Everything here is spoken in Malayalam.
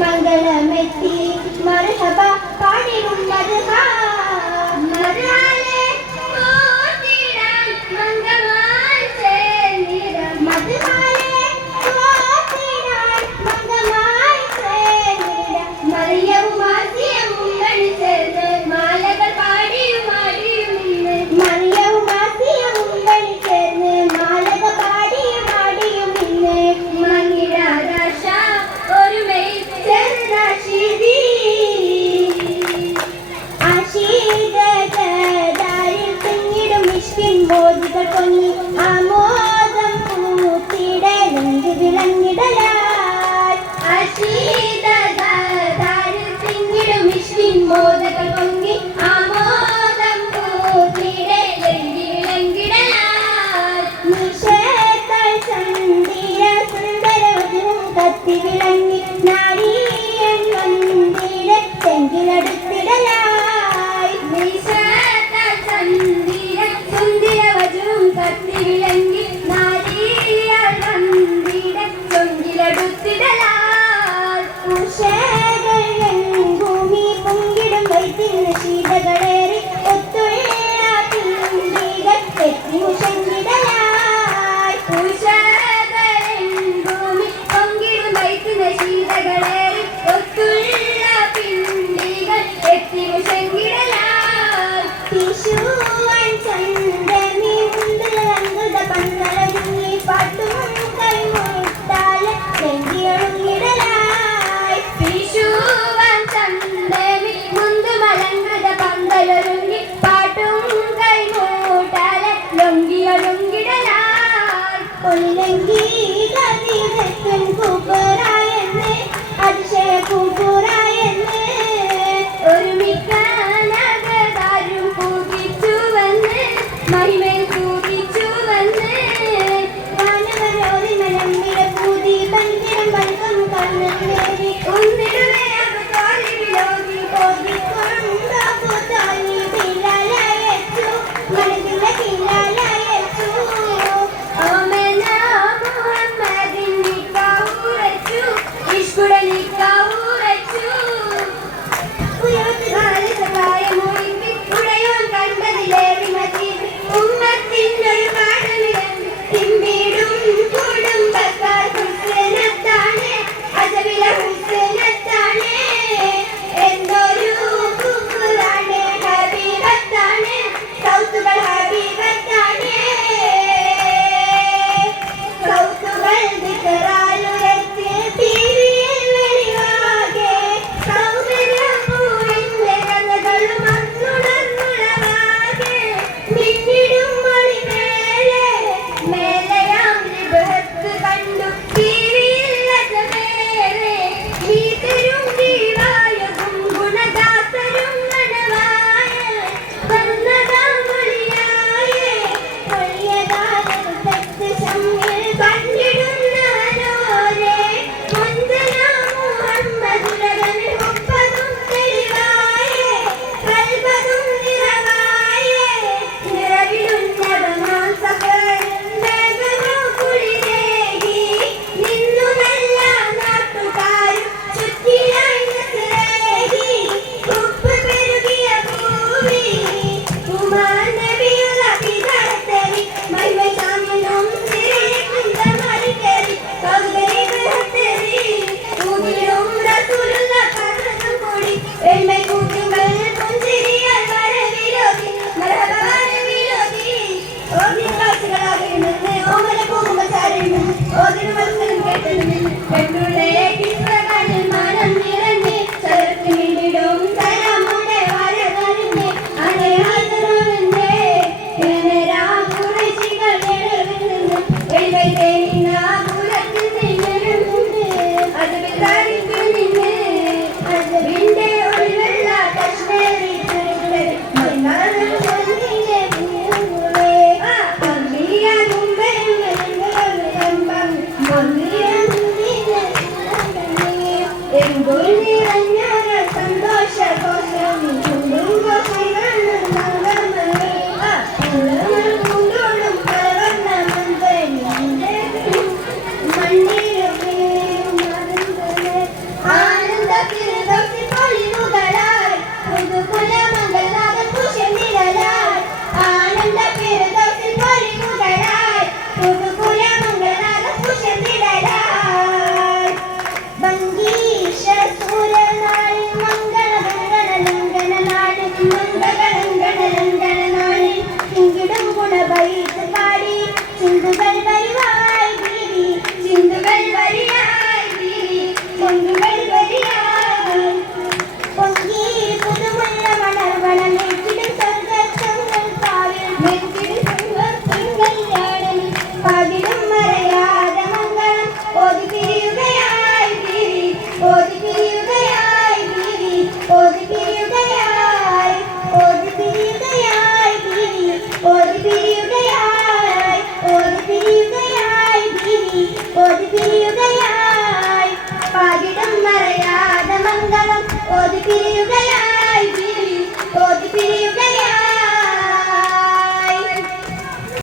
മംഗളമെത്തി മർഹബ പാടിടും മദ്ഹാ ആമോദം പൂത്തിടലങ്കി വിളങ്ങിടലായി അശീതകാരിൽ തിങ്ങിടും വിഷ്ണിൻ മോദകൾ പൊങ്ങി ആമോദം പൂത്തിടലങ്കി വിളങ്ങിടലായി നിശേതൽ സന്ധിര സുന്ദരവധുവും കത്തി വിളങ്ങി നാരീയൻ വന്ദിട തെങ്കിലടുത്തിടലായി നിശേതൽ സന്ധിര സുന്ദരവധുവും കത്തി വിളങ്ങി നാരീയൻ വന്ദിട തെങ്കിലടുത്തിടലായി ഉഷകൾ ഭൂമി പൊങ്കിടും വൈത്തിരുന്ന ശീതകളേറി ഒത്തുള്ള പിന്തികൾ തെറ്റി മുഷങ്ങിടലായി ഉഷകൾ ഭൂമി പൊങ്കിടും വൈത്തിരുന്ന ശീതകളേറി ഒത്തുള്ള പിന്തികൾ തെറ്റി മുഷങ്ങിടലായി തിശുവൻ ചന്ദ്രമി മുണ്ടുലങ്കൃത പന്തലൊരുങ്ങി പാട്ടും കൈമുട്ടാൽ തെങ്കിയൊഴുങ്ങിടലായി തിശുവൻ ചന്ദ്രമി മുണ്ടുമലങ്കൃത പന്തലൊരുങ്ങി പാട്ടും കൈമുട്ടാൽ ലൊങ്കിയൊഴുങ്ങിടലായി ഒലിലങ്കി കതിരക്കൻ കൂപ്പറായെന്ന് അതിശയ കൂപ്പുറായെന്ന് ഒരുമിക്ക നഗതാരും പൂജിച്ചുവന്ന് മഹിമേൽ പൂജിച്ചുവന്ന് വാനവരോധിമലമ്പിട പൂതി പഞ്ചരം പൽക്കം കണ്ണേറി ഒന്നിടുവേ അകത്തോലി വിലോകി പോതിക്കൊണ്ടോകുത്തോലി പിള്ളലയച്ചു മനസ്സിന്റെ പിള്ളലയച്ചു ഓമന മുഹമ്മദിൻ നിക്കാവുറച്ചു ഇഷ്കുട നിക്കാവുറച്ചു ഉടയോൻ കണ്ടതിലേറി മജീദ് ഉമ്മത്തിനൊരു പാഠമിഴങ്ങി തിമ്പിടും കുടുംബക്കാർ ഹുസ്നത്താണ് അജബില ഹുസ്നത്താണ് എന്തൊരു കുക്കുറാണ് ഹബീബത്താണ് സൗത്തുകൾ ഹബീബത്താണ് സൗത്തുകൾ ദിക്റാലുരത്ത് പീരിയിൽ വെളിവാകെ സൗന്ദര്യപൂവിന്റെ കഥകളും അന്നുണർന്നുളവാകെ മിന്നിടും മണിമേലെ മേലയാം നിബഹത്ത് കണ്ടു പീരിയിൽ അജമേലെ വീതരും ദീവായകും ഗുണദാതരും നനവായ വന്നതാം മൊഴിയായേ മൊഴിയതാരും തെറ്റ് ശമ്മിൽ കണ്ടിടുന്നവരോരെ മുഞ്ചനാ മുഹമ്മദുലകന് ഒപ്പതും തെളിവായേ കൽബതും നിറവായേ നിറവിലുന്നതമാം സകലരും വേഗമോ കുളിരേകി നിന്നു നല്ല നാട്ടുകാരും ചുറ്റിലായി നസ്രേഹി ഉപ്പ് പെരുകിയ ഭൂമി ഉമാർ നബിയുള്ള പിതരത്തരി മഹിമശാമനും സിറിയ കുന്തമറികേറി കൗതരി ബൃഹത്തരി ൂതിലും റസൂലുള്ള പറഞ്ഞതും കൂടി എൽമൈ കൂട്ടുമ്പോൾ പുഞ്ചിരിയാൽ വരവിലോകി മർഹബ വരവിലോകി ഓതിന് കാഴ്ചകളാകെ നിന്ന് ഓമന പോകുമ്പോൾ ചാരിൽ നിന്ന് ഓതിന് മത്സരം കേട്ടതിൽ നിന്ന് പെണ്ണുള്ളേ കിസ്വകളിൽ മാനം നിറഞ്ഞ് ചരക്ക് മിന്നിടും സലാമുടെ വരവറിഞ്ഞ് അനയാതരവന്റെ ഘനരാകുറിശികൾ എഴുവിൽ നിന്ന് എഴുവൈതേ നിന്നാകുലത്തിൽ നിന്നെഴുമുണ്ട് അജബിൽ താരിക്ക് നിന്ന് അജബിന്റെ ഒളിവെള്ള കശ്മീരി ചുരുളൽ മന്നാനം പൊന്നിലെ പൂവേ അമ്മിയാ മുമ്പേ കമ്പം മമ്മിയാ മുന്നിലെ എങ്കുൽ നിറഞ്ഞ